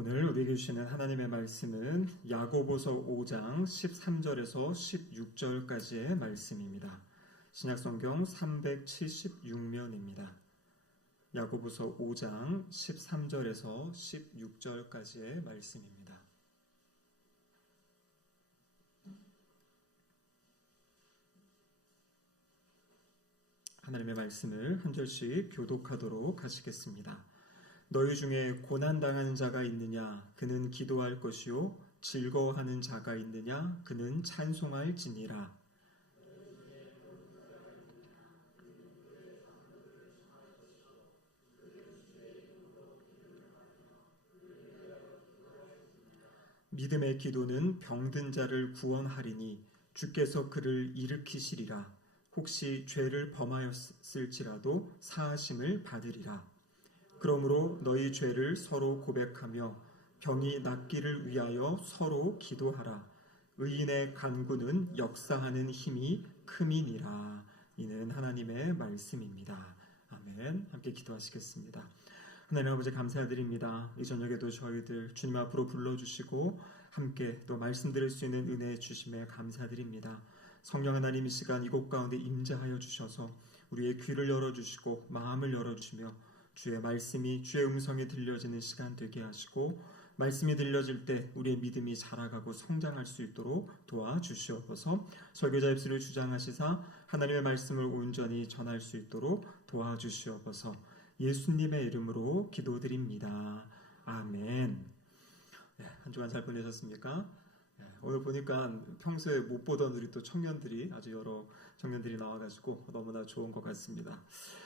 오늘 우리에게 주시는 하나님의 말씀은 야고보서 5장 13절에서 16절까지의 말씀입니다. 신약성경 376면입니다. 야고보서 5장 13절에서 16절까지의 말씀입니다. 하나님의 말씀을 한 절씩 교독하도록 하시겠습니다. 너희 중에 고난당하는 자가 있느냐? 그는 기도할 것이요. 즐거워하는 자가 있느냐? 그는 찬송할지니라. 믿음의 기도는 병든 자를 구원하리니 주께서 그를 일으키시리라. 혹시 죄를 범하였을지라도 사하심을 받으리라. 그러므로 너희 죄를 서로 고백하며 병이 낫기를 위하여 서로 기도하라. 의인의 간구는 역사하는 힘이 큼이니라. 이는 하나님의 말씀입니다. 아멘. 함께 기도하시겠습니다. 하나님 아버지 감사드립니다. 이 저녁에도 저희들 주님 앞으로 불러주시고 함께 또 말씀 드릴 수 있는 은혜 주심에 감사드립니다. 성령 하나님 이 시간 이곳 가운데 임재하여 주셔서 우리의 귀를 열어주시고 마음을 열어주시며 주의 말씀이 주의 음성이 들려지는 시간 되게 하시고 말씀이 들려질 때 우리의 믿음이 자라가고 성장할 수 있도록 도와주시옵소서. 설교자 입술을 주장하시사 하나님의 말씀을 온전히 전할 수 있도록 도와주시옵소서. 예수님의 이름으로 기도드립니다. 아멘. 한 주간 잘 보내셨습니까? 오늘 보니까 평소에 못 보던 우리 또 청년들이 아주 여러 청년들이 나와가지고 너무나 좋은 것 같습니다.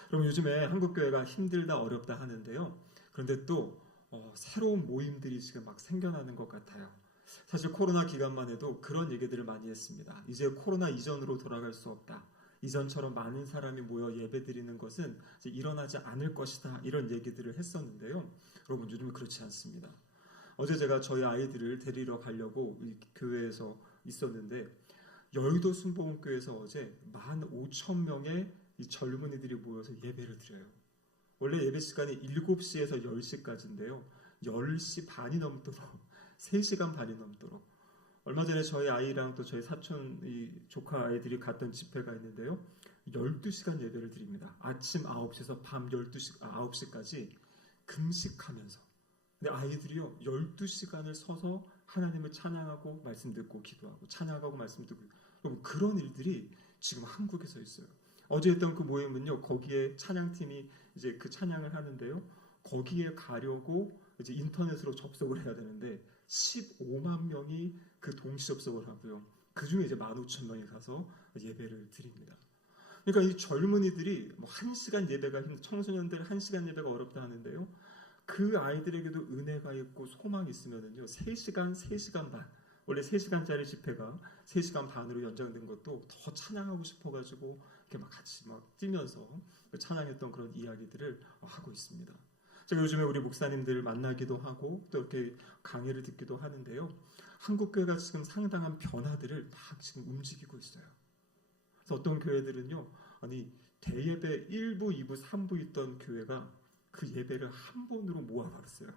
그럼 요즘에 한국교회가 힘들다 어렵다 하는데요. 그런데 또 새로운 모임들이 지금 막 생겨나는 것 같아요. 사실 코로나 기간만 해도 그런 얘기들을 많이 했습니다. 이제 코로나 이전으로 돌아갈 수 없다. 이전처럼 많은 사람이 모여 예배드리는 것은 이제 일어나지 않을 것이다. 이런 얘기들을 했었는데요. 여러분 요즘은 그렇지 않습니다. 어제 제가 저희 아이들을 데리러 가려고 이 교회에서 있었는데 여의도 순복음교회에서 어제 15,000명의 이 젊은이들이 모여서 예배를 드려요. 원래 예배 시간이 7시에서 10시까지인데요. 10시 반이 넘도록 3시간 반이 넘도록 얼마 전에 저희 아이랑 또 저희 사촌 이 조카 아이들이 갔던 집회가 있는데요. 12시간 예배를 드립니다. 아침 9시에서 밤 9시까지 금식하면서. 근데 아이들이요 12시간을 서서 하나님을 찬양하고 말씀 듣고 기도하고 찬양하고 말씀 듣고 그런 일들이 지금 한국에서 있어요. 어제 했던 그 모임은요 거기에 찬양팀이 이제 그 찬양을 하는데요 거기에 가려고 이제 인터넷으로 접속을 해야 되는데 15만 명이 그 동시 접속을 하고요. 그 중에 이제 15,000명이 가서 예배를 드립니다. 그러니까 이 젊은이들이 뭐 1시간 예배가 청소년들 1시간 예배가 어렵다 하는데요. 그 아이들에게도 은혜가 있고 소망이 있으면은요 3시간 반 원래 3시간짜리 집회가 3시간 반으로 연장된 것도 더 찬양하고 싶어가지고 이렇게 막 같이 막 뛰면서 찬양했던 그런 이야기들을 하고 있습니다. 제가 요즘에 우리 목사님들 만나기도 하고 또 이렇게 강의를 듣기도 하는데요. 한국교회가 지금 상당한 변화들을 막 지금 움직이고 있어요. 그래서 어떤 교회들은요, 아니 대예배 1부, 2부, 3부 있던 교회가 그 예배를 한 번으로 모아버렸어요.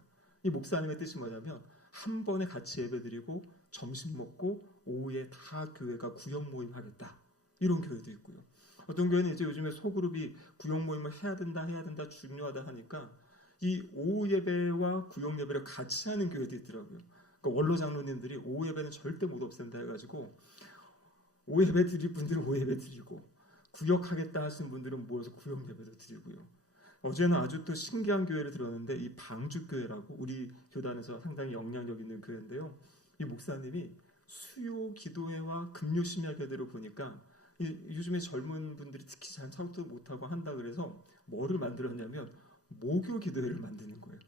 이 목사님의 뜻이 뭐냐면 한 번에 같이 예배드리고 점심 먹고 오후에 다 교회가 구역 모임 하겠다. 이런 교회도 있고요. 어떤 교회는 이제 요즘에 소그룹이 구역 모임을 해야 된다 중요하다 하니까 이 오후 예배와 구역 예배를 같이 하는 교회도 있더라고요. 그러니까 원로 장로님들이 오후 예배는 절대 못 없앤다 해가지고 오후 예배 드릴 분들은 오후 예배 드리고 구역하겠다 하시는 분들은 모여서 구역 예배도 드리고요. 어제는 아주 또 신기한 교회를 들었는데 이 방주교회라고 우리 교단에서 상당히 영향력 있는 교회인데요. 이 목사님이 수요 기도회와 금요 심야교대로 보니까 요즘에 젊은 분들이 특히 잘 참도 못하고 한다 그래서 뭐를 만들었냐면 모교 기도회를 만드는 거예요.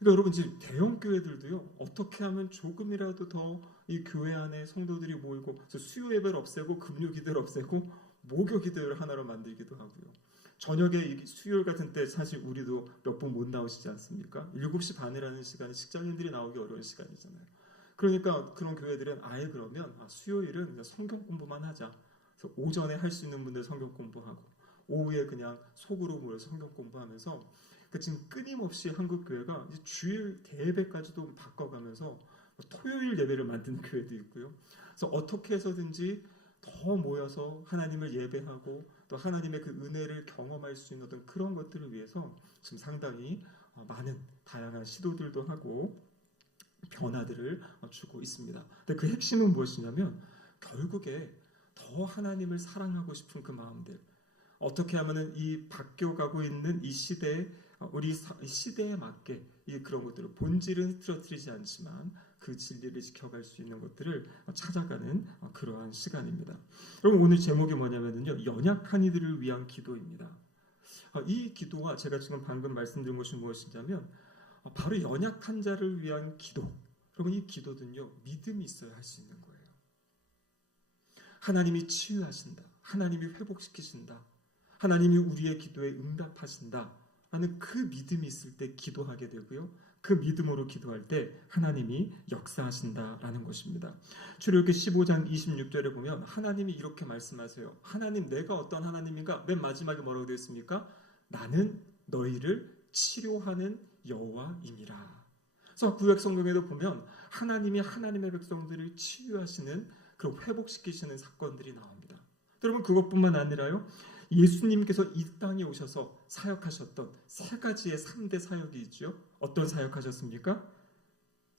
그러니까 여러분 지금 대형 교회들도요 어떻게 하면 조금이라도 더 이 교회 안에 성도들이 모이고 수요 예배를 없애고 금요 기도를 없애고 모교 기도회를 하나로 만들기도 하고요. 저녁에 수요일 같은 때 사실 우리도 몇 번 못 나오시지 않습니까? 7시 반이라는 시간이 직장인들이 나오기 어려운 시간이잖아요. 그러니까 그런 교회들은 아예 그러면 수요일은 그냥 성경 공부만 하자. 그래서 오전에 할 수 있는 분들 성경 공부하고 오후에 그냥 속으로 모여서 성경 공부하면서 그러니까 지금 끊임없이 한국 교회가 이제 주일 대예배까지도 바꿔가면서 토요일 예배를 만드는 교회도 있고요. 그래서 어떻게 해서든지 더 모여서 하나님을 예배하고 또 하나님의 그 은혜를 경험할 수 있는 어떤 그런 것들을 위해서 지금 상당히 많은 다양한 시도들도 하고 변화들을 주고 있습니다. 근데 그 핵심은 무엇이냐면 결국에 더 하나님을 사랑하고 싶은 그 마음들, 어떻게 하면은 이 바뀌어가고 있는 이 시대에 우리 시대에 맞게 이 그런 것들을 본질은 틀어뜨리지 않지만 그 진리를 지켜갈 수 있는 것들을 찾아가는 그러한 시간입니다. 여러분 오늘 제목이 뭐냐면요, 연약한 이들을 위한 기도입니다. 이 기도와 제가 지금 방금 말씀드린 것이 무엇이냐면 바로 연약한 자를 위한 기도. 여러분 이 기도는요, 믿음이 있어야 할 수 있는 거예요. 하나님이 치유하신다, 하나님이 회복시키신다, 하나님이 우리의 기도에 응답하신다 라는 그 믿음이 있을 때 기도하게 되고요, 그 믿음으로 기도할 때 하나님이 역사하신다라는 것입니다. 출애굽기 15장 26절에 보면 하나님이 이렇게 말씀하세요. 하나님, 내가 어떤 하나님인가? 맨 마지막에 뭐라고 되어 있습니까? 나는 너희를 치료하는 여호와임이라. 그래서 구약 성경에도 보면 하나님이 하나님의 백성들을 치유하시는, 그 회복시키시는 사건들이 나옵니다. 여러분 그것뿐만 아니라요, 예수님께서 이 땅에 오셔서 사역하셨던 세 가지의 3대 사역이 있죠. 어떤 사역하셨습니까?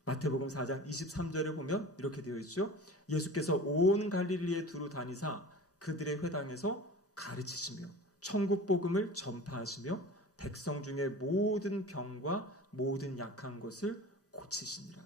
마태복음 4장 23절에 보면 이렇게 되어 있죠. 예수께서 온 갈릴리에 두루 다니사 그들의 회당에서 가르치시며 천국 복음을 전파하시며 백성 중에 모든 병과 모든 약한 것을 고치시니라.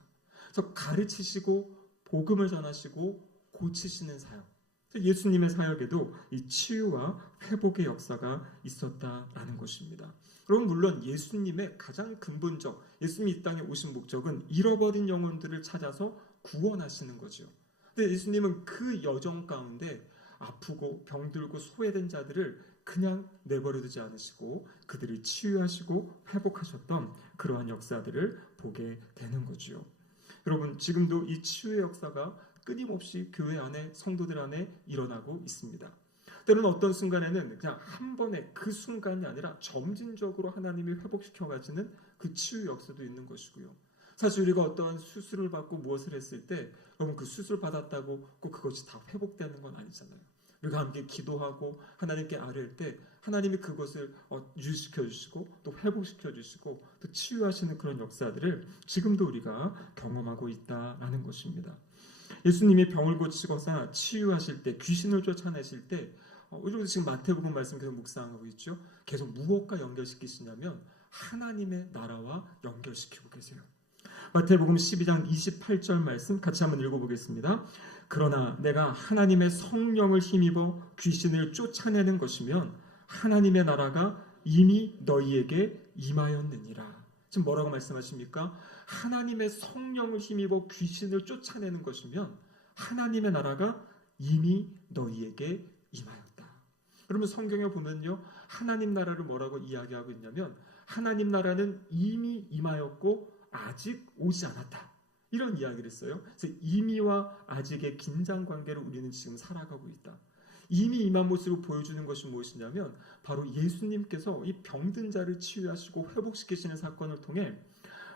그래서 가르치시고 복음을 전하시고 고치시는 사역. 예수님의 사역에도 이 치유와 회복의 역사가 있었다라는 것입니다. 그럼 물론 예수님의 가장 근본적, 예수님이 이 땅에 오신 목적은 잃어버린 영혼들을 찾아서 구원하시는 거죠. 근데 예수님은 그 여정 가운데 아프고 병들고 소외된 자들을 그냥 내버려두지 않으시고 그들을 치유하시고 회복하셨던 그러한 역사들을 보게 되는 거죠. 여러분 지금도 이 치유의 역사가 끊임없이 교회 안에, 성도들 안에 일어나고 있습니다. 때로는 어떤 순간에는 그냥 한 번에 그 순간이 아니라 점진적으로 하나님이 회복시켜 가시는 그 치유 역사도 있는 것이고요. 사실 우리가 어떠한 수술을 받고 무엇을 했을 때 여러분 그 수술 받았다고 꼭 그것이 다 회복되는 건 아니잖아요. 우리가 함께 기도하고 하나님께 아뢰을 때 하나님이 그것을 유지시켜 주시고 또 회복시켜 주시고 또 치유하시는 그런 역사들을 지금도 우리가 경험하고 있다라는 것입니다. 예수님이 병을 고치고사 치유하실 때, 귀신을 쫓아내실 때 우리도 지금 마태복음 말씀 계속 묵상하고 있죠. 계속 무엇과 연결시키시냐면 하나님의 나라와 연결시키고 계세요. 마태복음 12장 28절 말씀 같이 한번 읽어보겠습니다. 그러나 내가 하나님의 성령을 힘입어 귀신을 쫓아내는 것이면 하나님의 나라가 이미 너희에게 임하였느니라. 지금 뭐라고 말씀하십니까? 하나님의 성령을 힘입어 귀신을 쫓아내는 것이면 하나님의 나라가 이미 너희에게 임하였다. 그러면 성경에 보면요, 하나님 나라를 뭐라고 이야기하고 있냐면 하나님 나라는 이미 임하였고 아직 오지 않았다, 이런 이야기를 했어요. 그래서 이미와 아직의 긴장 관계를 우리는 지금 살아가고 있다. 이미 임한 모습을 보여주는 것이 무엇이냐면 바로 예수님께서 이 병든 자를 치유하시고 회복시키시는 사건을 통해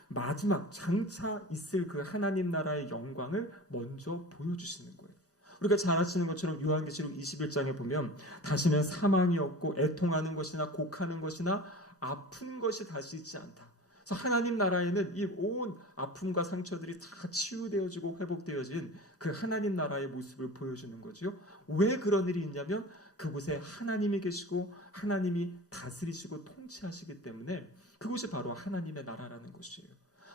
마지막 장차 있을 그 하나님 나라의 영광을 먼저 보여주시는 거예요. 우리가 잘 아시는 것처럼 요한계시록 21장에 보면 다시는 사망이 없고 애통하는 것이나 곡하는 것이나 아픈 것이 다시 있지 않다. 그래서 하나님 나라에는 이 온 아픔과 상처들이 다 치유되어지고 회복되어진 그 하나님 나라의 모습을 보여주는 거죠. 왜 그런 일이 있냐면 그곳에 하나님이 계시고 하나님이 다스리시고 통치하시기 때문에 그곳이 바로 하나님의 나라라는 것이에요.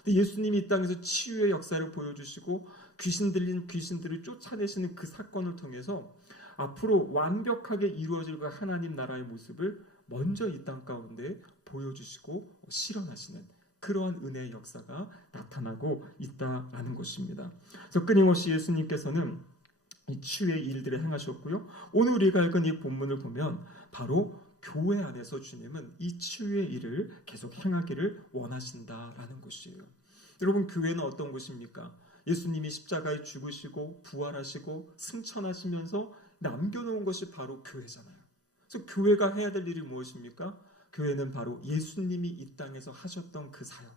예수님이 이 땅에서 치유의 역사를 보여주시고 귀신 들린 귀신들을 쫓아내시는 그 사건을 통해서 앞으로 완벽하게 이루어질 그 하나님 나라의 모습을 먼저 이 땅 가운데 보여주시고 실현하시는 그러한 은혜의 역사가 나타나고 있다라는 것입니다. 그래서 끊임없이 예수님께서는 이 치유의 일들을 행하셨고요. 오늘 우리가 읽은 이 본문을 보면 바로 교회 안에서 주님은 이 치유의 일을 계속 행하기를 원하신다라는 것이에요. 여러분 교회는 어떤 곳입니까? 예수님이 십자가에 죽으시고 부활하시고 승천하시면서 남겨놓은 것이 바로 교회잖아요. 그래서 교회가 해야 될 일이 무엇입니까? 교회는 바로 예수님이 이 땅에서 하셨던 그 사역,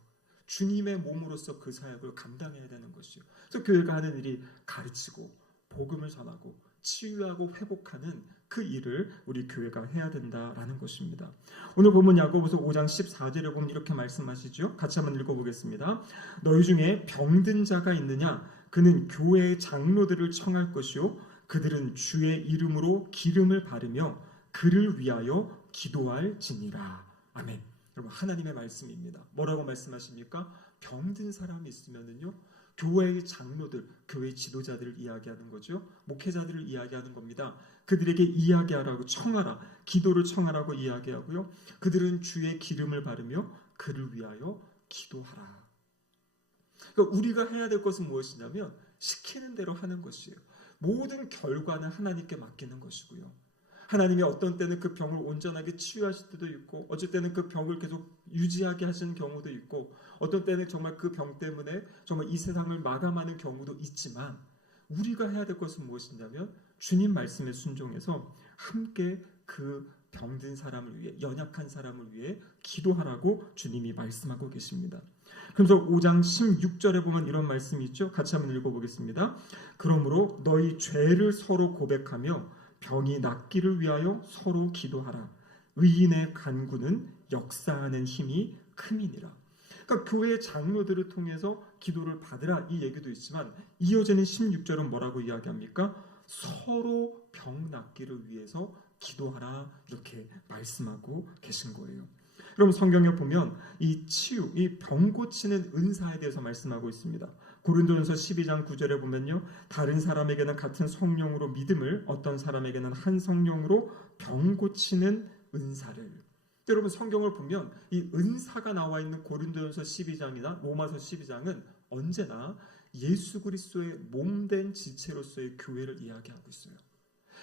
주님의 몸으로서 그 사역을 감당해야 되는 것이요. 그래서 교회가 하는 일이 가르치고 복음을 전하고 치유하고 회복하는 그 일을 우리 교회가 해야 된다라는 것입니다. 오늘 보면 야고보서 5장 14절에 보면 이렇게 말씀하시죠. 같이 한번 읽어보겠습니다. 너희 중에 병든 자가 있느냐? 그는 교회의 장로들을 청할 것이요 그들은 주의 이름으로 기름을 바르며 그를 위하여 기도할지니라. 아멘. 여러분, 하나님의 말씀입니다. 뭐라고 말씀하십니까? 병든 사람이 있으면은요, 교회의 장로들, 교회의 지도자들을 이야기하는 거죠. 목회자들을 이야기하는 겁니다. 그들에게 이야기하라고, 청하라, 기도를 청하라고 이야기하고요. 그들은 주의 기름을 바르며 그를 위하여 기도하라. 그러니까 우리가 해야 될 것은 무엇이냐면 시키는 대로 하는 것이에요. 모든 결과는 하나님께 맡기는 것이고요. 하나님이 어떤 때는 그 병을 온전하게 치유하실 때도 있고, 어쩔 때는 그 병을 계속 유지하게 하시는 경우도 있고, 어떤 때는 정말 그 병 때문에 정말 이 세상을 마감하는 경우도 있지만, 우리가 해야 될 것은 무엇이냐면 주님 말씀에 순종해서 함께 그 병든 사람을 위해, 연약한 사람을 위해 기도하라고 주님이 말씀하고 계십니다. 그래서 5장 16절에 보면 이런 말씀이 있죠. 같이 한번 읽어보겠습니다. 그러므로 너희 죄를 서로 고백하며 병이 낫기를 위하여 서로 기도하라. 의인의 간구는 역사하는 힘이 큼이니라. 그러니까 교회의 장로들을 통해서 기도를 받으라 이 얘기도 있지만, 이어지는 16절은 뭐라고 이야기합니까? 서로 병 낫기를 위해서 기도하라, 이렇게 말씀하고 계신 거예요. 그럼 성경에 보면 이 치유, 이 병 고치는 은사에 대해서 말씀하고 있습니다. 고린도전서 12장 9절에 보면요, 다른 사람에게는 같은 성령으로 믿음을, 어떤 사람에게는 한 성령으로 병 고치는 은사를. 여러분, 성경을 보면 이 은사가 나와 있는 고린도전서 12장이나 로마서 12장은 언제나 예수 그리스도의 몸된 지체로서의 교회를 이야기하고 있어요.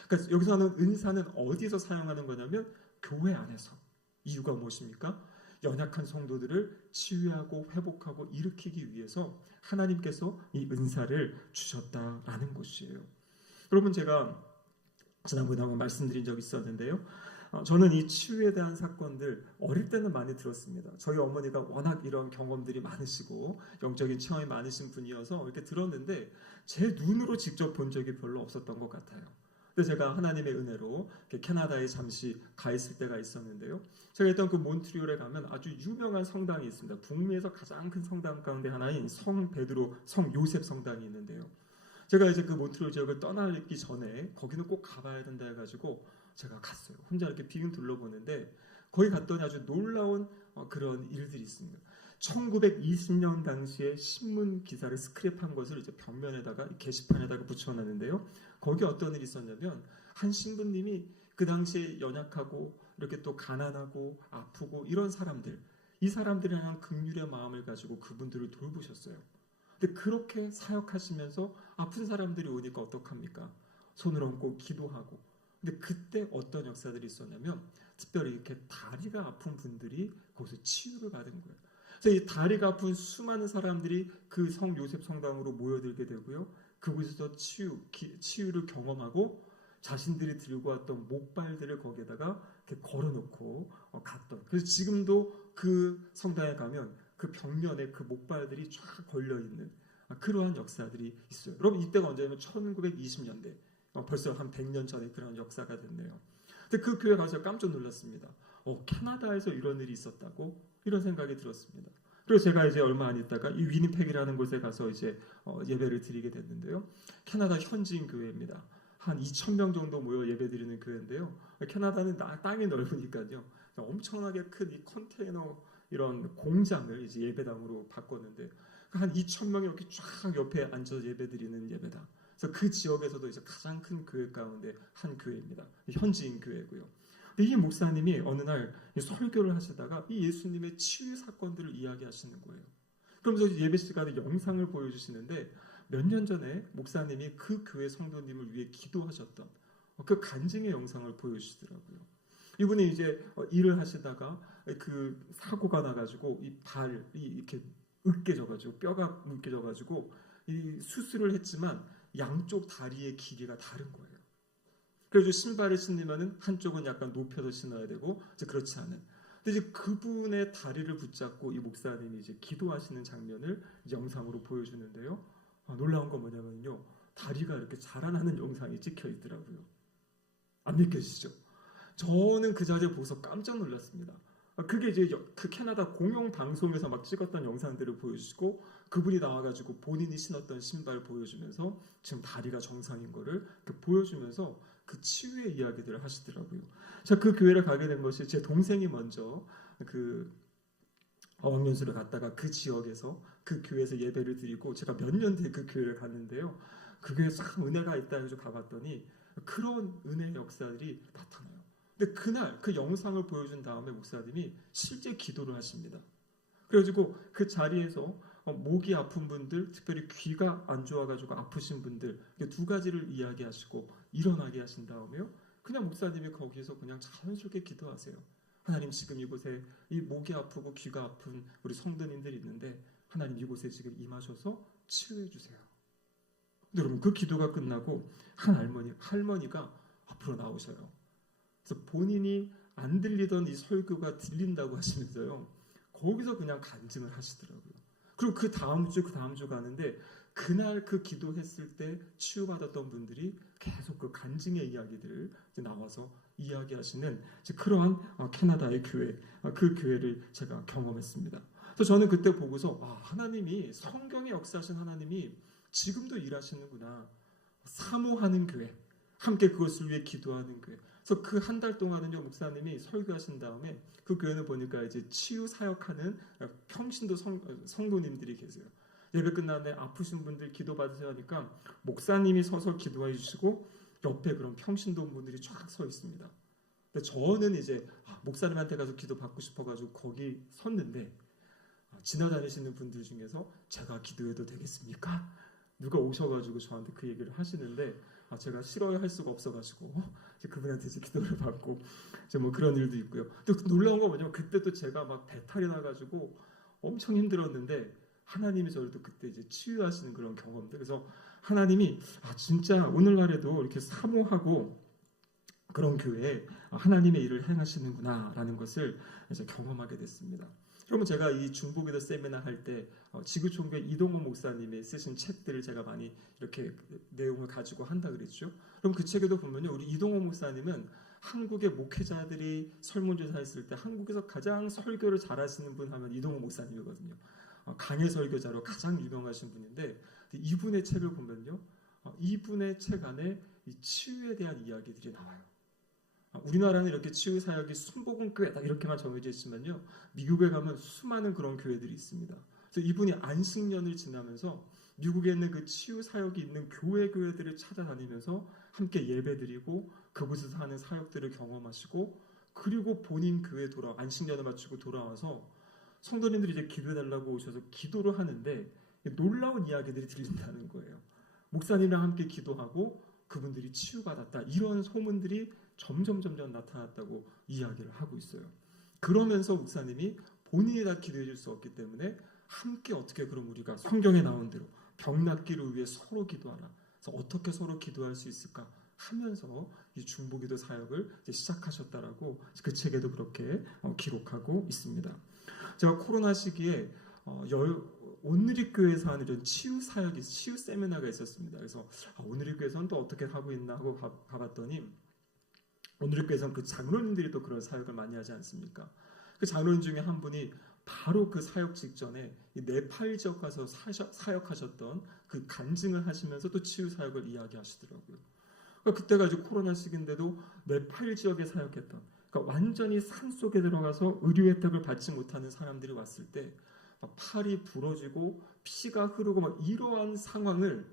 그러니까 여기서 하는 은사는 어디서 사용하는 거냐면 교회 안에서. 이유가 무엇입니까? 연약한 성도들을 치유하고 회복하고 일으키기 위해서 하나님께서 이 은사를 주셨다라는 것이에요. 여러분, 제가 지난번에 한번 말씀드린 적이 있었는데요. 저는 이 치유에 대한 사건들 어릴 때는 많이 들었습니다. 저희 어머니가 워낙 이런 경험들이 많으시고 영적인 체험이 많으신 분이어서 이렇게 들었는데 제 눈으로 직접 본 적이 별로 없었던 것 같아요. 근데 제가 하나님의 은혜로 캐나다에 잠시 가 있을 때가 있었는데요. 제가 일단 그 몬트리올에 가면 아주 유명한 성당이 있습니다. 북미에서 가장 큰 성당 가운데 하나인 성 베드로, 성 요셉 성당이 있는데요. 제가 이제 그 몬트리올 지역을 떠나기 전에 거기는 꼭 가봐야 된다 해가지고 제가 갔어요. 혼자 이렇게 빙 둘러보는데 거기 갔더니 아주 놀라운 그런 일들이 있습니다. 1920년 당시에 신문 기사를 스크랩한 것을 이제 벽면에다가 게시판에다가 붙여놨는데요. 거기 어떤 일이 있었냐면 한 신부님이 그 당시에 연약하고 이렇게 또 가난하고 아프고 이런 사람들, 이 사람들에 대한 긍휼의 마음을 가지고 그분들을 돌보셨어요. 근데 그렇게 사역하시면서 아픈 사람들이 오니까 어떡합니까? 손을 얹고 기도하고. 근데 그때 어떤 역사들이 있었냐면 특별히 이렇게 다리가 아픈 분들이 거기서 치유를 받은 거예요. 그래서 이 다리가 아픈 수많은 사람들이 그 성 요셉 성당으로 모여들게 되고요. 그곳에서 치유를 경험하고 자신들이 들고 왔던 목발들을 거기에다가 이렇게 걸어놓고 갔던. 그래서 지금도 그 성당에 가면 그 벽면에 그 목발들이 쫙 걸려있는 그러한 역사들이 있어요. 여러분, 이때가 언제냐면 1920년대. 벌써 한 100년 전에 그런 역사가 됐네요. 근데 그 교회 가서 깜짝 놀랐습니다. 캐나다에서 이런 일이 있었다고? 이런 생각이 들었습니다. 그래서 제가 이제 얼마 안 있다가 이 위니펙이라는 곳에 가서 이제 예배를 드리게 됐는데요. 캐나다 현지인 교회입니다. 한 2,000명 정도 모여 예배 드리는 교회인데요. 캐나다는 땅이 넓으니까요. 엄청나게 큰 이 컨테이너 이런 공장을 이제 예배당으로 바꿨는데 한 2,000명이 이렇게 쫙 옆에 앉아서 예배 드리는 예배당. 그래서 그 지역에서도 이제 가장 큰 교회 가운데 한 교회입니다. 현지인 교회고요. 근데 이 목사님이 어느 날 설교를 하시다가 이 예수님의 치유 사건들을 이야기하시는 거예요. 그러면서 예배 시간에 영상을 보여주시는데 몇 년 전에 목사님이 그 교회 성도님을 위해 기도하셨던 그 간증의 영상을 보여주시더라고요. 이분이 이제 일을 하시다가 그 사고가 나가지고 이 발이 이렇게 으깨져가지고 뼈가 으깨져가지고 이 수술을 했지만 양쪽 다리의 길이가 다른 거예요. 그래서 신발을 신으면은 한쪽은 약간 높여서 신어야 되고 이제 그렇지 않은. 근데 이제 그분의 다리를 붙잡고 이 목사님이 이제 기도하시는 장면을 영상으로 보여주는데요. 놀라운 건 뭐냐면요, 다리가 이렇게 자라나는 영상이 찍혀 있더라고요. 안 믿겨지시죠? 저는 그 자리에 보고서 깜짝 놀랐습니다. 그게 이제 그 캐나다 공영 방송에서 막 찍었던 영상들을 보여주시고, 그분이 나와가지고 본인이 신었던 신발 보여주면서 지금 다리가 정상인 거를 보여주면서 그 치유의 이야기들을 하시더라고요. 제가 그 교회를 가게 된 것이 제 동생이 먼저 그 어학연수를 갔다가 그 지역에서 그 교회에서 예배를 드리고, 제가 몇 년 뒤에 그 교회를 갔는데요. 그 교회에 참 은혜가 있다 해서 가봤더니 그런 은혜의 역사들이 나타나요. 근데 그날 그 영상을 보여준 다음에 목사님이 실제 기도를 하십니다. 그래가지고 그 자리에서 목이 아픈 분들, 특별히 귀가 안 좋아가지고 아프신 분들, 두 가지를 이야기하시고 일어나게 하신 다음에요, 그냥 목사님이 거기서 그냥 자연스럽게 기도하세요. 하나님, 지금 이곳에 이 목이 아프고 귀가 아픈 우리 성도님들이 있는데 하나님 이곳에 지금 임하셔서 치유해 주세요. 여러분, 그 기도가 끝나고 한 할머니가 앞으로 나오셔요. 그래서 본인이 안 들리던 이 설교가 들린다고 하시면서요, 거기서 그냥 간증을 하시더라고요. 그리고 그 다음 주 가는데 그날 그 기도했을 때 치유받았던 분들이 계속 그 간증의 이야기들을 나와서 이야기하시는 그러한 캐나다의 교회, 그 교회를 제가 경험했습니다. 그래서 저는 그때 보고서 하나님이, 성경에 역사하신 하나님이 지금도 일하시는구나. 사모하는 교회, 함께 그것을 위해 기도하는 교회. 그래서 그 한 달 동안은요, 목사님이 설교하신 다음에 그 교회는 보니까 이제 치유 사역하는 평신도 성도님들이 계세요. 예배 끝난 데 아프신 분들 기도 받으세요 하니까 목사님이 서서 기도해 주시고 옆에 그런 평신도 분들이 쫙 서 있습니다. 근데 저는 이제 목사님한테 가서 기도 받고 싶어가지고 거기 섰는데, 지나다니시는 분들 중에서 제가 기도해도 되겠습니까? 누가 오셔가지고 저한테 그 얘기를 하시는데, 제가 싫어야 할 수가 없어가지고 그분한테 이제 기도를 받고 이제 뭐 그런 일도 있고요. 또 놀라운 건 뭐냐면 그때 또 제가 막 배탈이 나가지고 엄청 힘들었는데 하나님이 저를 또 그때 이제 치유하시는 그런 경험들. 그래서 하나님이 진짜 오늘날에도 이렇게 사모하고 그런 교회에 하나님의 일을 행하시는구나라는 것을 이제 경험하게 됐습니다. 그러면 제가 이 중보기도 세미나 할 때 지구촌교회 이동원 목사님이 쓰신 책들을 제가 많이 이렇게 내용을 가지고 한다 그랬죠. 그럼 그 책에도 보면요, 우리 이동원 목사님은 한국의 목회자들이 설문조사했을 때 한국에서 가장 설교를 잘하시는 분 하면 이동원 목사님이거든요. 강해 설교자로 가장 유명하신 분인데, 이분의 책을 보면요, 이분의 책 안에 이 치유에 대한 이야기들이 나와요. 우리나라는 이렇게 치유 사역이 순복음교회다 이렇게만 정해져 있지만요, 미국에 가면 수많은 그런 교회들이 있습니다. 그래서 이분이 안식년을 지나면서 미국에 있는 그 치유 사역이 있는 교회들을 찾아다니면서 함께 예배드리고 그곳에서 하는 사역들을 경험하시고, 그리고 본인 교회 안식년을 마치고 돌아와서 성도님들이 이제 기도해달라고 오셔서 기도를 하는데 놀라운 이야기들이 들린다는 거예요. 목사님이랑 함께 기도하고 그분들이 치유받았다, 이런 소문들이 점점 나타났다고 이야기를 하고 있어요. 그러면서 목사님이 본인이 다 기도해 줄 수 없기 때문에 함께 어떻게 그럼 우리가 성경에 나온 대로 병 낫기를 위해 서로 기도하라. 그래서 어떻게 서로 기도할 수 있을까 하면서 이 중보기도 사역을 이제 시작하셨다라고 그 책에도 그렇게 기록하고 있습니다. 제가 코로나 시기에 온누리교회에서 하는 이런 치유 사역이, 치유 세미나가 있었습니다. 그래서 온누리교회에서는 또 어떻게 하고 있나 하고 가봤더니, 온누리교회에서는 그 장로님들이 또 그런 사역을 많이 하지 않습니까? 그 장로님 중에 한 분이 바로 그 사역 직전에 이 네팔 지역 가서 사역하셨던 그 간증을 하시면서 또 치유 사역을 이야기하시더라고요. 그러니까 그때가 이제 코로나 시기인데도 네팔 지역에 사역했던, 그러니까 완전히 산 속에 들어가서 의료 혜택을 받지 못하는 사람들이 왔을 때 막 팔이 부러지고 피가 흐르고 막 이러한 상황을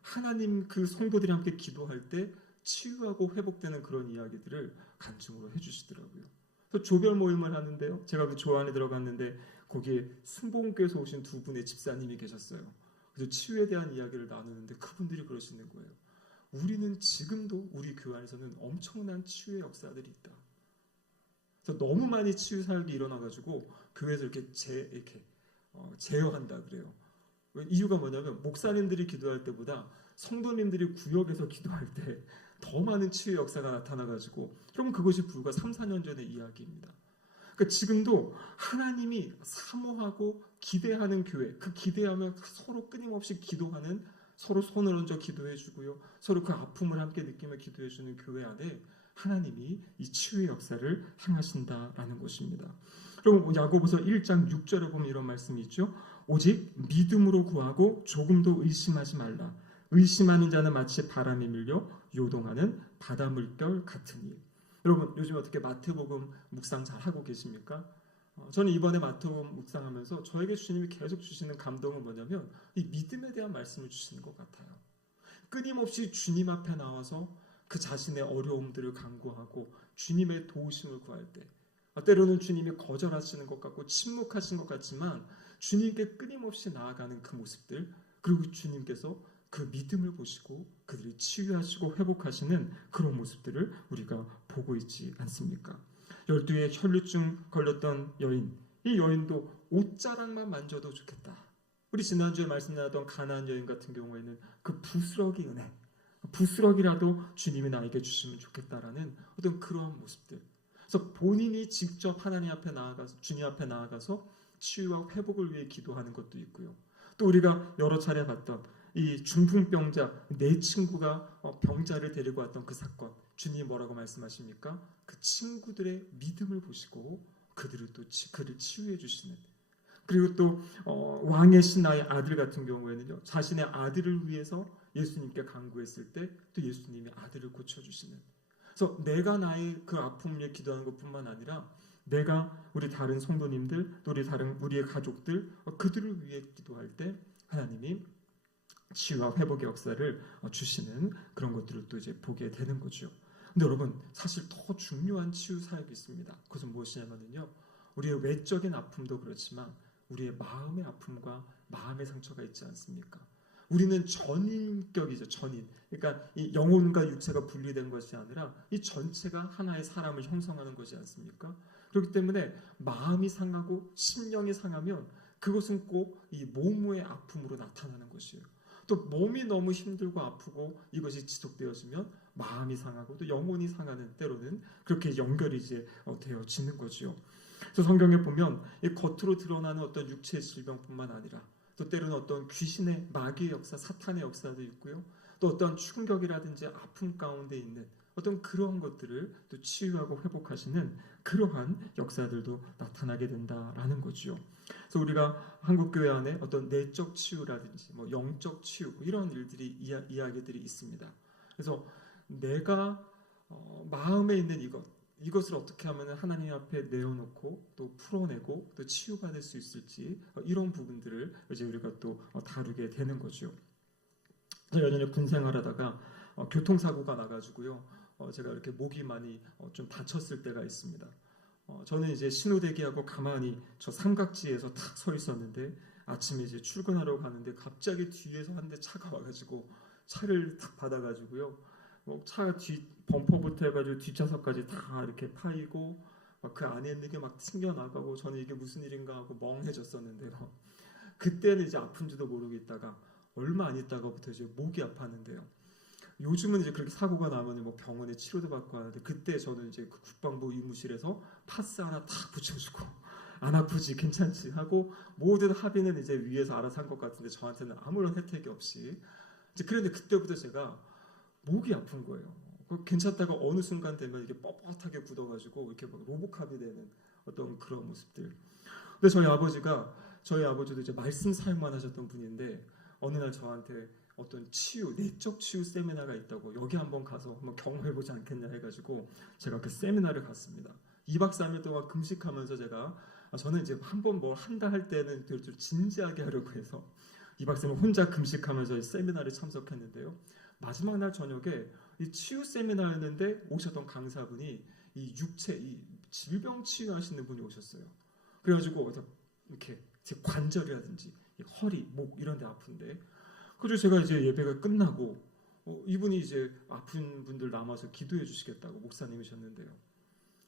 하나님 그 성도들이 함께 기도할 때 치유하고 회복되는 그런 이야기들을 간증으로 해주시더라고요. 그래서 조별 모임을 하는데요, 제가 그 조 안에 들어갔는데 거기에 순복음교회에서 오신 두 분의 집사님이 계셨어요. 그래서 치유에 대한 이야기를 나누는데 그분들이 그러시는 거예요. 우리는 지금도 우리 교회 안에서는 엄청난 치유의 역사들이 있다. 그래서 너무 많이 치유 사역이 일어나가지고 교회에서 이렇게 제어한다 그래요. 이유가 뭐냐면 목사님들이 기도할 때보다 성도님들이 구역에서 기도할 때 더 많은 치유의 역사가 나타나가지고, 그럼 그것이 불과 3, 4년 전의 이야기입니다. 그러니까 지금도 하나님이 사모하고 기대하는 교회, 그 기대하며 서로 끊임없이 기도하는, 서로 손을 얹어 기도해 주고요, 서로 그 아픔을 함께 느끼며 기도해 주는 교회 안에 하나님이 이 치유의 역사를 행하신다라는 것입니다. 그럼 야고보서 1장 6절에 보면 이런 말씀이 있죠. 오직 믿음으로 구하고 조금도 의심하지 말라. 의심하는 자는 마치 바람에 밀려 요동하는 바다 물결 같으니. 여러분 요즘 어떻게 마태복음 묵상 잘 하고 계십니까? 저는 이번에 마태복음 묵상하면서 저에게 주님이 계속 주시는 감동은 뭐냐면 이 믿음에 대한 말씀을 주시는 것 같아요. 끊임없이 주님 앞에 나와서 그 자신의 어려움들을 간구하고 주님의 도우심을 구할 때, 때로는 주님이 거절하시는 것 같고 침묵하신 것 같지만 주님께 끊임없이 나아가는 그 모습들, 그리고 주님께서 그 믿음을 보시고 그들을 치유하시고 회복하시는 그런 모습들을 우리가 보고 있지 않습니까? 12의 혈루증 걸렸던 여인, 이 여인도 옷자락만 만져도 좋겠다. 우리 지난주에 말씀 나눴던 가나안 여인 같은 경우에는 그 부스러기 은혜, 부스러기라도 주님이 나에게 주시면 좋겠다라는 어떤 그러한 모습들. 그래서 본인이 직접 하나님 앞에 나아가서, 주님 앞에 나아가서 치유와 회복을 위해 기도하는 것도 있고요. 또 우리가 여러 차례 봤던 이 중풍병자, 내 친구가 병자를 데리고 왔던 그 사건, 주님이 뭐라고 말씀하십니까? 그 친구들의 믿음을 보시고 그들을 치유해 주시는. 그리고 또 왕의 신하의 아들 같은 경우에는요, 자신의 아들을 위해서 예수님께 간구했을 때 또 예수님이 아들을 고쳐주시는. 그래서 내가 나의 그 아픔을 위해 기도하는 것뿐만 아니라 내가 우리 다른 성도님들, 또 우리의 가족들, 그들을 위해 기도할 때 하나님이 치유와 회복의 역사를 주시는 그런 것들을 또 이제 보게 되는 거죠. 근데 여러분 사실 더 중요한 치유 사역이 있습니다. 그것은 무엇이냐면요, 우리의 외적인 아픔도 그렇지만 우리의 마음의 아픔과 마음의 상처가 있지 않습니까? 우리는 전인격이죠. 전인. 그러니까 이 영혼과 육체가 분리된 것이 아니라 이 전체가 하나의 사람을 형성하는 것이지 않습니까? 그렇기 때문에 마음이 상하고 심령이 상하면 그것은 꼭 이 몸의 아픔으로 나타나는 것이에요. 또 몸이 너무 힘들고 아프고 이것이 지속되어지면 마음이 상하고 또 영혼이 상하는, 때로는 그렇게 연결이 이제 되어지는 거지요. 그래서 성경에 보면 이 겉으로 드러나는 어떤 육체의 질병뿐만 아니라 또 때로는 어떤 귀신의, 마귀의 역사, 사탄의 역사도 있고요. 또 어떤 충격이라든지 아픔 가운데 있는 어떤 그러한 것들을 또 치유하고 회복하시는 그러한 역사들도 나타나게 된다라는 거죠. 그래서 우리가 한국교회 안에 어떤 내적 치유라든지 뭐 영적 치유 이런 일들이 이야기들이 있습니다. 그래서 내가 마음에 있는 이것을 어떻게 하면 하나님 앞에 내어놓고 또 풀어내고 또 치유받을 수 있을지, 이런 부분들을 이제 우리가 또 다루게 되는 거죠. 예전에 군 생활하다가 교통사고가 나가지고요, 제가 이렇게 목이 많이 좀 다쳤을 때가 있습니다. 저는 이제 신호대기하고 가만히 저 삼각지에서 탁 서 있었는데 아침에 이제 출근하러 가는데 갑자기 뒤에서 한 대 차가 와가지고 차를 탁 받아가지고요, 차 뒤 범퍼부터 해가지고 뒷좌석까지 다 이렇게 파이고 막 그 안에 있는 게 막 튕겨 나가고, 저는 이게 무슨 일인가 하고 멍해졌었는데요. 그때는 이제 아픈지도 모르고 있다가 얼마 안 있다가부터 이제 목이 아팠는데요. 요즘은 이제 그렇게 사고가 나면 뭐 병원에 치료도 받고 하는데, 그때 저는 이제 그 국방부 의무실에서 파스 하나 탁 붙여주고 안 아프지 괜찮지 하고 모든 합의는 이제 위에서 알아서 한 것 같은데 저한테는 아무런 혜택이 없이 이제, 그런데 그때부터 제가 목이 아픈 거예요. 괜찮다가 어느 순간 되면 이게 뻣뻣하게 굳어가지고 이렇게 막 로봇캅이 되는 어떤 그런 모습들. 근데 저희 아버지도 이제 말씀 사역만 하셨던 분인데 어느 날 저한테 어떤 치유, 내적 치유 세미나가 있다고, 여기 한번 가서 한번 경험해보지 않겠냐 해가지고 제가 그 세미나를 갔습니다. 2박 3일 동안 금식하면서 저는 이제 한번 뭘 한다 할 때는 좀 진지하게 하려고 해서 2박 3일 혼자 금식하면서 세미나를 참석했는데요. 마지막 날 저녁에 이 치유 세미나였는데 오셨던 강사분이 이 육체, 이 질병 치유하시는 분이 오셨어요. 그래가지고 이렇게 제 관절이라든지 허리, 목 이런 데 아픈데, 그래서 제가 이제 예배가 끝나고 이분이 이제 아픈 분들 남아서 기도해 주시겠다고, 목사님이셨는데요.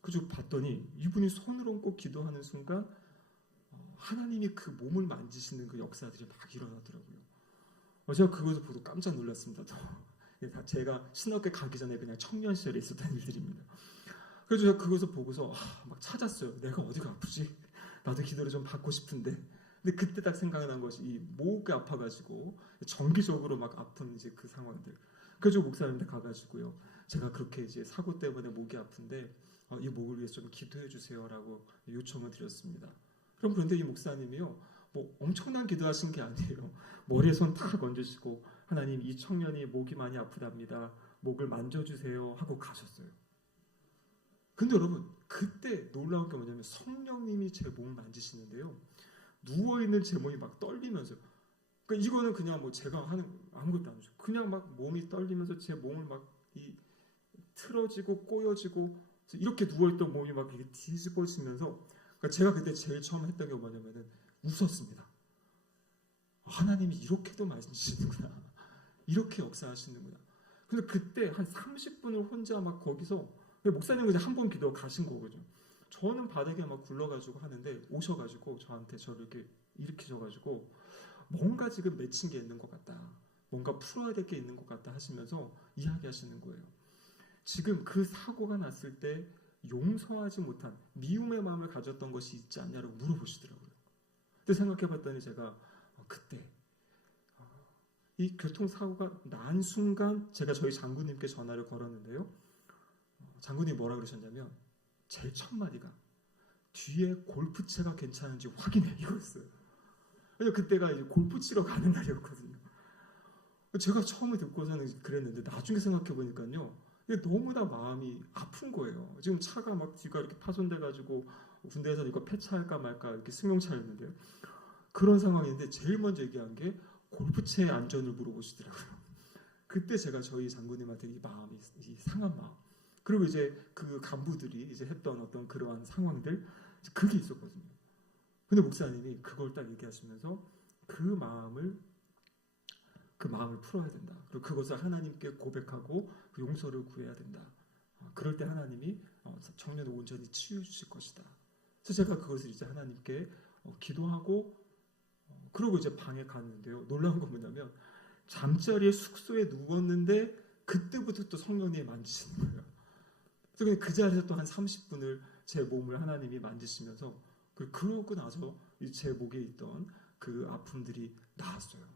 그래서 봤더니 이분이 손을 얹고 기도하는 순간 하나님이 그 몸을 만지시는 그 역사들이 막 일어나더라고요. 제가 그것을 보고 깜짝 놀랐습니다. 제가 신학교 가기 전에 그냥 청년 시절에 있었던 일들입니다. 그래서 제가 그것을 보고서 막 찾았어요. 내가 어디가 아프지? 나도 기도를 좀 받고 싶은데. 근데 그때 딱 생각이 난 것이 이 목이 아파가지고 정기적으로 막 아픈 이제 그 상황들. 그래서 목사님한테 가가지고요. 제가 그렇게 이제 사고 때문에 목이 아픈데 이 목을 위해서 좀 기도해 주세요라고 요청을 드렸습니다. 그럼 그런데 이 목사님이요. 뭐 엄청난 기도하신 게 아니에요. 머리에 손 탁 얹으시고 하나님 이 청년이 목이 많이 아프답니다. 목을 만져주세요 하고 가셨어요. 근데 여러분 그때 놀라운 게 뭐냐면 성령님이 제 몸을 만지시는데요. 누워있는 제 몸이 막 떨리면서 그러니까 이거는 그냥 뭐 제가 하는 아무것도 아니죠. 그냥 막 몸이 떨리면서 제 몸을 막 이 틀어지고 꼬여지고 이렇게 누워있던 몸이 막 이렇게 뒤집어지면서 그러니까 제가 그때 제일 처음 했던 게 뭐냐면은 웃었습니다. 하나님이 이렇게도 만지시는구나. 이렇게 역사하시는구나. 근데 그때 한 30분을 혼자 막 거기서 목사님은 이제 한 번 기도 가신 거거든요. 저는 바닥에 막 굴러가지고 하는데 오셔가지고 저한테 저를 이렇게 일으키셔가지고 뭔가 지금 맺힌 게 있는 것 같다. 뭔가 풀어야 될 게 있는 것 같다 하시면서 이야기하시는 거예요. 지금 그 사고가 났을 때 용서하지 못한 미움의 마음을 가졌던 것이 있지 않냐고 물어보시더라고요. 근데 생각해봤더니 제가 그때 이 교통사고가 난 순간 제가 저희 장군님께 전화를 걸었는데요. 장군님이 뭐라 그러셨냐면 제일 첫 마디가 뒤에 골프채가 괜찮은지 확인해 이거였어요. 왜냐면 그때가 이제 골프 치러 가는 날이었거든요. 제가 처음에 듣고서는 그랬는데 나중에 생각해 보니까요. 너무나 마음이 아픈 거예요. 지금 차가 막 뒤가 이렇게 파손돼가지고 군대에서 이거 폐차할까 말까 이렇게 승용차였는데요. 그런 상황인데 제일 먼저 얘기한 게 골프채의 안전을 물어보시더라고요. 그때 제가 저희 장군님한테 이 마음이 이 상한 마음 그리고 이제 그 간부들이 이제 했던 어떤 그러한 상황들 그게 있었거든요. 근데 목사님이 그걸 딱 얘기하시면서 그 마음을 풀어야 된다. 그리고 그것을 하나님께 고백하고 그 용서를 구해야 된다. 그럴 때 하나님이 청년을 온전히 치유 주실 것이다. 그래서 제가 그것을 이제 하나님께 기도하고 그러고 이제 방에 갔는데요. 놀라운 건 뭐냐면 잠자리에 숙소에 누웠는데 그때부터 또 성령님이 만지시는 거예요. 그래서 그 자리에서 또 한 30분을 제 몸을 하나님이 만지시면서 그러고 나서 제 목에 있던 그 아픔들이 나았어요.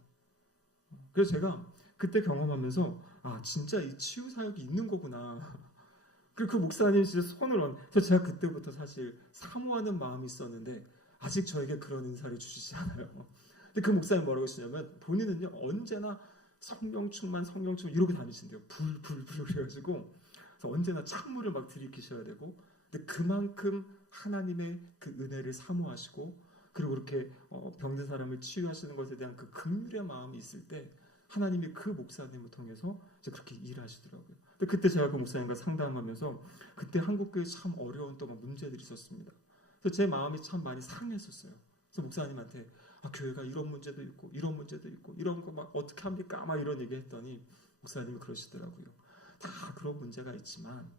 그래서 제가 그때 경험하면서 진짜 이 치유 사역이 있는 거구나. 그리고 그 목사님 진짜 손을 그래서 제가 그때부터 사실 사모하는 마음이 있었는데 아직 저에게 그런 인사를 주시지 않아요. 근데 그 목사님 뭐라고 하시냐면 본인은요 언제나 성령 충만 이러고 다니신대요. 불 그래가지고 그래서 언제나 찬물을 막 들이키셔야 되고 근데 그만큼 하나님의 그 은혜를 사모하시고 그리고 그렇게 병든 사람을 치유하시는 것에 대한 그 긍휼의 마음이 있을 때 하나님이 그 목사님을 통해서 이제 그렇게 일하시더라고요. 근데 그때 제가 그 목사님과 상담하면서 그때 한국교회 참 어려운 또 문제들이 있었습니다. 그래서 제 마음이 참 많이 상했었어요. 그래서 목사님한테 교회가 이런 문제도 있고 이런 문제도 있고 이런 거 막 어떻게 합니까? 막 이런 얘기했더니 목사님이 그러시더라고요. 다 그런 문제가 있지만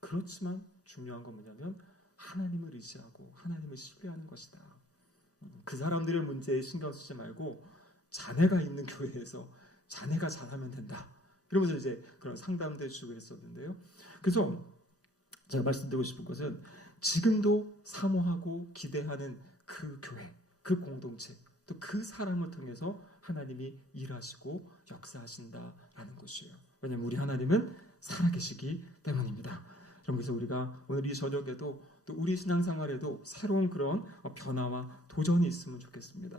그렇지만 중요한 건 뭐냐면 하나님을 의지하고 하나님을 신뢰하는 것이다. 그 사람들의 문제에 신경 쓰지 말고 자네가 있는 교회에서 자네가 잘하면 된다. 이러면서 이제 그런 상담도 해주고 했었는데요. 그래서 제가 말씀드리고 싶은 것은 지금도 사모하고 기대하는 그 교회, 그 공동체, 또 그 사람을 통해서 하나님이 일하시고 역사하신다라는 것이에요. 왜냐하면 우리 하나님은 살아계시기 때문입니다. 그래서 우리가 오늘 이 저녁에도 또 우리 신앙생활에도 새로운 그런 변화와 도전이 있으면 좋겠습니다.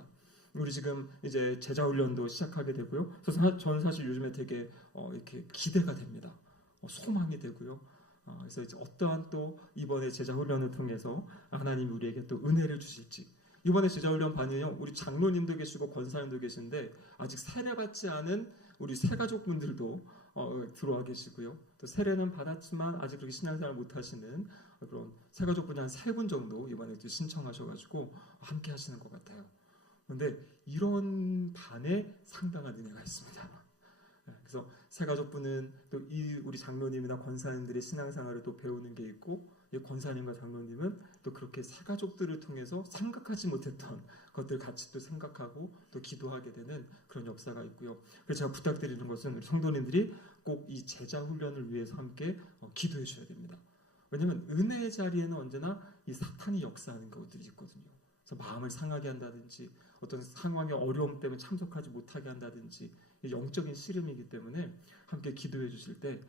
우리 지금 이제 제자훈련도 시작하게 되고요. 그래서 저는 사실 요즘에 되게 이렇게 기대가 됩니다. 소망이 되고요. 그래서 이제 어떠한 또 이번에 제자훈련을 통해서 하나님이 우리에게 또 은혜를 주실지. 이번에 제자훈련 반은요, 우리 장로님도 계시고 권사님도 계신데 아직 세례받지 않은 우리 새가족분들도 들어와 계시고요. 또 세례는 받았지만 아직 그렇게 신앙생활 못하시는 그런 새가족분이 한 3분 정도 이번에 신청하셔가지고 함께 하시는 것 같아요. 그런데 이런 반에 상당한 은혜가 있습니다. 그래서 새가족분은 또 이 우리 장로님이나 권사님들의 신앙생활을 또 배우는 게 있고 이 권사님과 장로님은 또 그렇게 새가족들을 통해서 생각하지 못했던 것들 같이 또 생각하고 또 기도하게 되는 그런 역사가 있고요. 그래서 제가 부탁드리는 것은 우리 성도님들이 꼭 이 제자 훈련을 위해서 함께 기도해 주셔야 됩니다. 왜냐하면 은혜의 자리에는 언제나 이 사탄이 역사하는 것들이 있거든요. 그래서 마음을 상하게 한다든지 어떤 상황의 어려움 때문에 참석하지 못하게 한다든지 영적인 씨름이기 때문에 함께 기도해 주실 때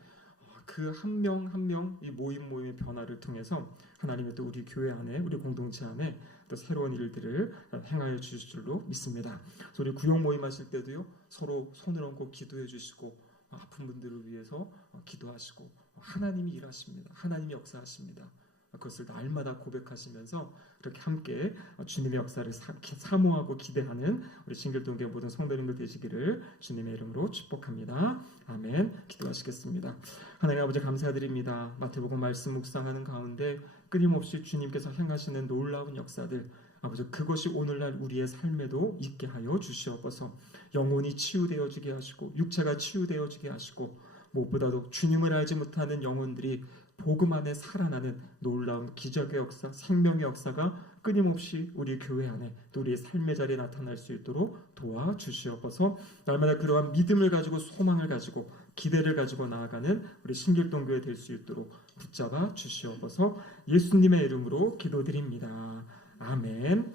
그 한 명 한 명 이 모임의 변화를 통해서 하나님의 또 우리 교회 안에 우리 공동체 안에 또 새로운 일들을 행하여 주실 줄로 믿습니다. 그래서 우리 구역 모임 하실 때도요 서로 손을 얹고 기도해 주시고 아픈 분들을 위해서 기도하시고 하나님이 일하십니다. 하나님이 역사하십니다. 그것을 날마다 고백하시면서 그렇게 함께 주님의 역사를 사모하고 기대하는 우리 신길동교회 모든 성도님들 되시기를 주님의 이름으로 축복합니다. 아멘. 기도하시겠습니다. 하나님 아버지 감사드립니다. 마태복음 말씀 묵상하는 가운데 끊임없이 주님께서 행하시는 놀라운 역사들 아버지 그것이 오늘날 우리의 삶에도 있게 하여 주시옵소서. 영혼이 치유되어지게 하시고 육체가 치유되어지게 하시고 무엇보다도 주님을 알지 못하는 영혼들이 복음 안에 살아나는 놀라운 기적의 역사, 생명의 역사가 끊임없이 우리 교회 안에 또 우리의 삶의 자리에 나타날 수 있도록 도와주시옵소서. 날마다 그러한 믿음을 가지고 소망을 가지고 기대를 가지고 나아가는 우리 신길동교회 될 수 있도록 붙잡아 주시옵소서. 예수님의 이름으로 기도드립니다. 아멘.